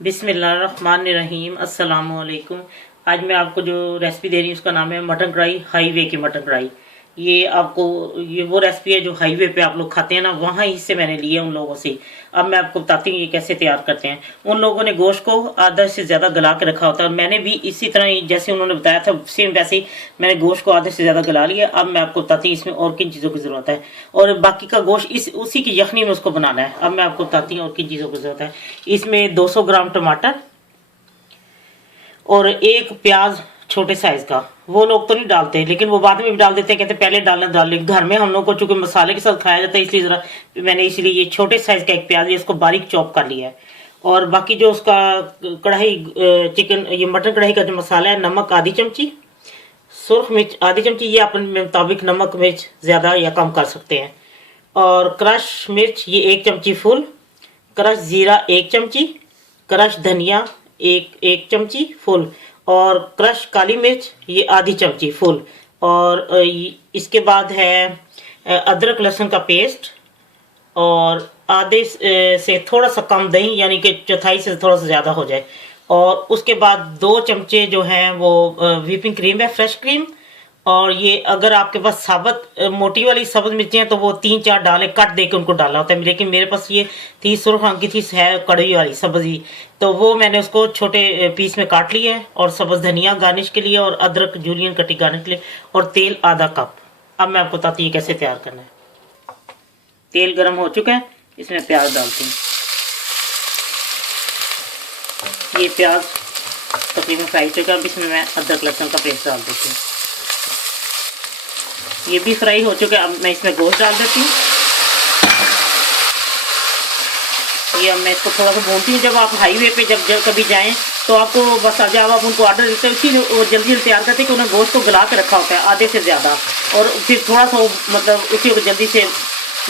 बिस्मिल्लाहिर्रहमानिर्रहीम अस्सलाम वालेकुम। आज मैं आपको जो रेसिपी दे रही हूँ उसका नाम है मटन कढ़ाई, हाईवे की मटन कढ़ाई। ये वो रेसिपी है जो हाईवे पे आप लोग खाते हैं ना, वहाँ ही से मैंने लिए उन लोगों से। अब मैं आपको बताती हूँ ये कैसे तैयार करते हैं। उन लोगों ने गोश्त को आधा से ज़्यादा गला के रखा होता है और मैंने भी इसी तरह ही जैसे उन्होंने बताया था सेम वैसे ही मैंने गोश्त को आधे से ज़्यादा गला लिया। अब मैं आपको बताती हूँ इसमें और किन चीज़ों की ज़रूरत है और बाकी का गोश्त उसी की यखनी में उसको बनाना है। अब मैं आपको बताती हूँ और किन चीज़ों की ज़रूरत है। इसमें 200 ग्राम टमाटर और एक प्याज छोटे साइज का। वो लोग तो नहीं डालते लेकिन वो बाद में भी डाल देते हैं, कहते पहले डालना। घर में हम लोग को चूंकि मसाले के साथ खाया जाता है इसलिए जरा मैंने इसलिए ये छोटे साइज का एक प्याज है, इसको बारीक चॉप कर लिया है। और बाकी जो उसका कढ़ाई चिकन ये मटन कढ़ाई का जो मसाला है, नमक आधी चमची, सुर्ख मिर्च आधी चमची, ये अपने मुताबिक नमक मिर्च ज़्यादा या कम कर सकते हैं। और क्रश मिर्च ये 1 चमची फुल, क्रश जीरा 1 चमची, क्रश धनिया एक चमची फुल, और क्रश काली मिर्च ये आधी चमची फुल। और इसके बाद है अदरक लहसुन का पेस्ट और आधे से थोड़ा सा कम दही, यानी कि चौथाई से थोड़ा सा ज़्यादा हो जाए। और उसके बाद 2 चमचे जो हैं वो व्हिपिंग क्रीम है, फ्रेश क्रीम। और ये अगर आपके पास साबुत मोटी वाली सब्ज मिर्ची हैं तो वो 3-4 डाले, कट दे के उनको डालना होता है, लेकिन मेरे पास ये थी सुर्ख रंग की थी, है कड़वी वाली सब्जी, तो वो मैंने उसको छोटे पीस में काट लिया है। और सब्ज धनिया गार्निश के लिए और अदरक जूलियन कटी गार्निश के लिए और तेल आधा कप। अब मैं आपको बताती हूँ कैसे तैयार करना है। तेल गर्म हो चुका है, इसमें प्याज डालती हूँ। ये प्याज तकरीबन फ्राई चुका है। अब इसमें मैं अदरक लहसुन का पेस्ट डाल देती हूँ। ये भी फ्राई हो चुका है। अब मैं इसमें गोश्त डाल देती हूँ। ये अब मैं इसको थोड़ा सा भूनती हूँ। जब आप हाईवे पे जब कभी जाएं तो आपको बस जब आप उनको ऑर्डर देते हैं उसी वो जल्दी तैयार करते हैं कि उन्होंने गोश्त को गला के रखा होता है आधे से ज़्यादा, और फिर थोड़ा सा मतलब उसी को जल्दी से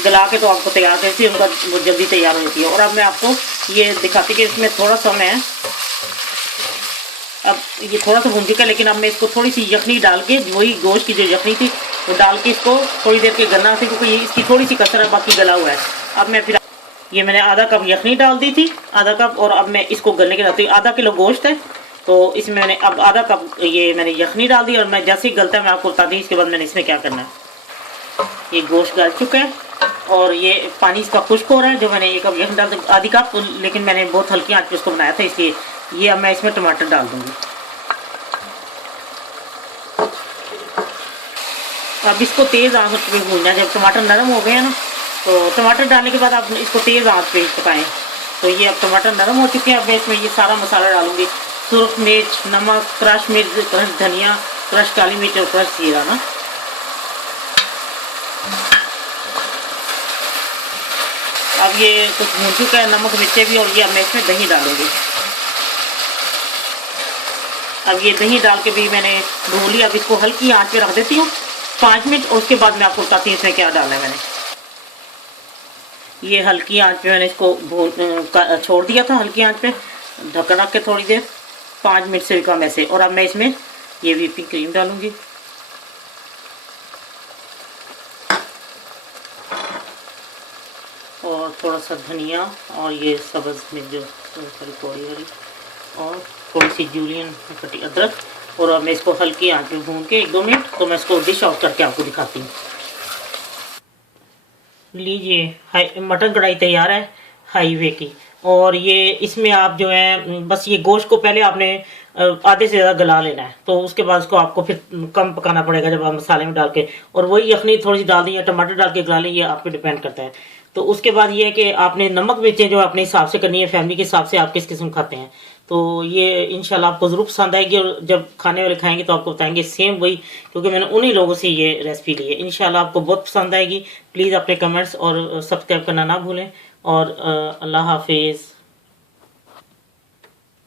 गला के तो आपको तैयार करती है, उनका वो जल्दी तैयार हो जाती है। और अब मैं आपको ये दिखाती कि इसमें थोड़ा सा मैं अब ये थोड़ा सा भून चुका है, लेकिन अब मैं इसको थोड़ी सी यखनी डाल के, वही गोश्त की जो यखनी थी वो डाल के इसको थोड़ी देर के गलना थी, क्योंकि इसकी थोड़ी सी कसर है, बाकी गला हुआ है। अब मैं फिर ये मैंने आधा कप यखनी डाल दी थी, आधा कप, और अब मैं इसको गलने के डालती हूँ। आधा किलो गोश्त है तो इसमें मैंने अब आधा कप ये मैंने यखनी डाल दी। और मैं जैसे ही गलता है मैं आपको बताती हूँ इसके बाद मैंने इसमें क्या करना है। ये गोश्त गल चुका है और ये पानी इसका खुश्क हो रहा है। जो मैंने एक कप यखनी डाल दी, आधी कप, लेकिन मैंने बहुत हल्की आंच पे उसको बनाया था, इसलिए ये अब मैं इसमें टमाटर डाल दूँगी। अब इसको तेज़ आंच पे भूनना है। जब टमाटर नरम हो गए हैं ना, तो टमाटर डालने के बाद आप इसको तेज़ आंच पे पकाएं। तो ये अब टमाटर नरम हो चुके हैं। अब मैं इसमें ये सारा मसाला डालूंगी, सुर्ख मिर्च, नमक, क्रश मिर्च, क्रश धनिया, क्रश काली मिर्च और क्रश जीरा ना। अब ये कुछ भून चुका है, नमक मिर्चें भी, और ये अब मैं इसमें दही डालूंगी। अब ये दही डाल के भी मैंने भून लिया। अब इसको हल्की आंच पे रख देती हूँ 5 मिनट, और उसके बाद मैं आपको बताती हूँ इसमें क्या डालना है। मैंने ये हल्की आंच पे मैंने इसको छोड़ दिया था, हल्की आंच पे ढक्कन रख के थोड़ी देर, 5 मिनट से भी कम ऐसे। और अब मैं इसमें ये व्हिपिंग क्रीम डालूंगी और थोड़ा सा धनिया और ये सब्ज़ मिर्च जो थोड़ी वाली, और थोड़ी सी जूलियन कटी अदरक। और अब मैं इसको हल्की आंच पे भून के 1-2 मिनट, तो मैं इसको डिश आउट करके आपको दिखाती हूँ। लीजिए मटन कढ़ाई तैयार है हाईवे की। और ये इसमें आप जो है बस ये गोश्त को पहले आपने आधे से ज़्यादा गला लेना है, तो उसके बाद उसको आपको फिर कम पकाना पड़ेगा जब आप मसाले में डाल के, और वही यखनी थोड़ी सी डाल दी या टमाटर डाल के गला लें, ये आप पे डिपेंड करता है। तो उसके बाद ये है कि आपने नमक मिर्चें जो अपने हिसाब से करनी है, फैमिली के हिसाब से आप किस किस्म खाते हैं। तो ये इंशाल्लाह आपको ज़रूर पसंद आएगी, और जब खाने वाले खाएंगे तो आपको बताएंगे सेम वही, क्योंकि मैंने उन्हीं लोगों से ये रेसिपी ली है। इंशाल्लाह आपको बहुत पसंद आएगी। प्लीज़ अपने कमेंट्स और सब्सक्राइब करना ना भूलें। और अल्लाह हाफिज़।